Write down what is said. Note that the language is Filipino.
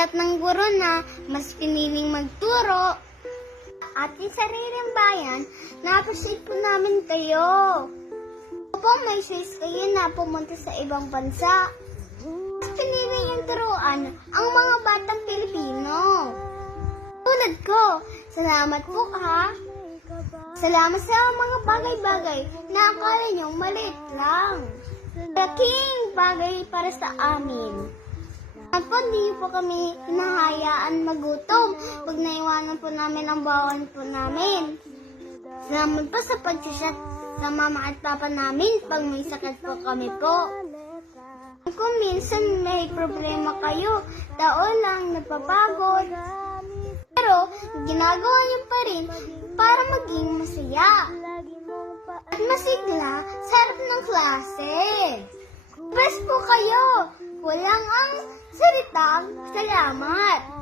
At ng guro na mas piniling magturo, ating sariling bayan, na-appreciate po namin kayo. Kung may choice kayo na pumunta sa ibang bansa, mas pinili yung turuan ang mga batang Pilipino. Tulad ko, salamat po ha. Salamat sa mga bagay-bagay na akala niyong maliit lang. Laking bagay para sa amin. At po, hindi po kami hinahayaan magutom pag naiwanan po namin ang bawan po namin. Salamat po sa pag-chat sa mama at papa namin pag may sakit po kami po. Kung minsan may problema kayo, tao lang napapagod. Pero ginagawa niyo pa rin para maging masaya. At masigla sa harap ng klase. Best po kayo! Walang ang salitang salamat.